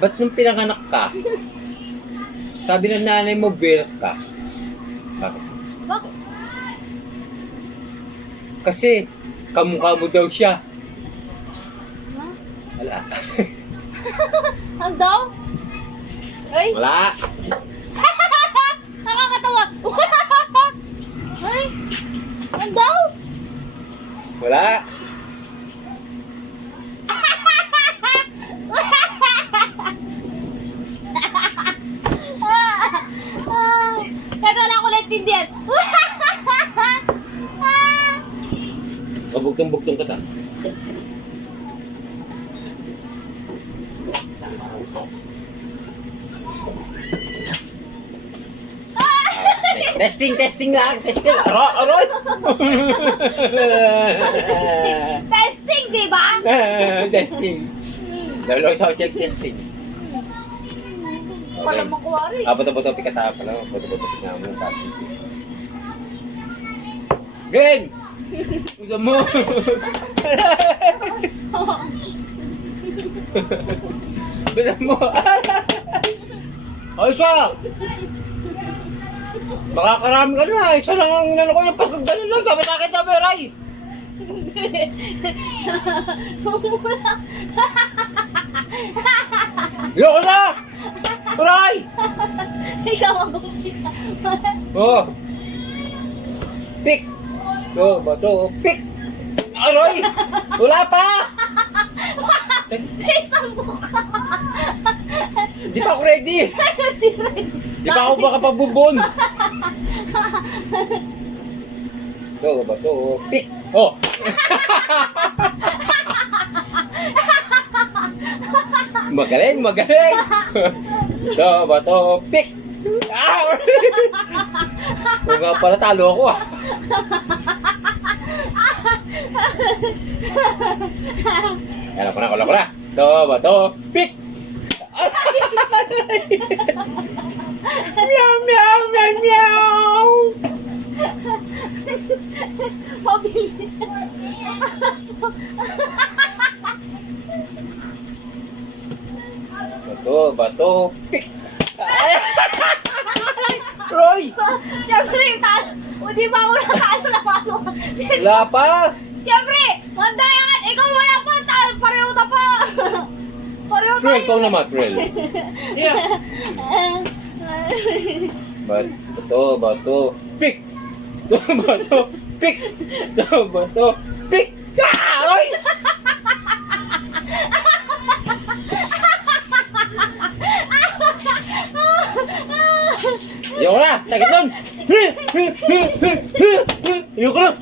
Ba't nung pinanganak ka, sabi ng nanay mo, bears ka? Bakit? Bakit? Kasi, kamukha mo daw siya. Ha? Wala. Ang daw? Ay! Wala. Nakakatawa! Ay! Ang daw? Wala. Kaya wala ko naintindihan. Kabugtong-bugtong ka ta. Testing lang. Testing. Aroy! Testing, di ba? Testing. Dalawa sa check testing. Wala makuha rin. Bato-bato pikata pala. Bato-bato pikata mo. Game! Uda mo! Uda mo! Ay, siya! Makakarami ka na. Isa lang ang inano ko yung pasok gano'n lang. Sabi na kita, Beray! Yoko na! Beray! Ikaw mag-umpisa. Oh! Pick! Ito, bato, pick! Aroy! Wala pa! Isang buka. Di pa ako ready! Di pa ako makapabubon! Ito, bato, pick! Oh! Magaling! Ito, bato, pick! Ah! Kung nga pala talo ako ah! Alam ko na! Ito, bato, pick! Meow, meow, meow, meow! Mabilis. Bato, pick! Roy! Siyempre, di ba ako nakalo na malo? Wala pa! Siyempre, manda yan! Ikaw wala pa! Pareho na pa! Pareho Pero tayo! ikaw naman, Prel. Bato, pick! Bato, pick! Bato, pick! Ah! Roy! Ayoko na! Sakit nun! Ayoko na!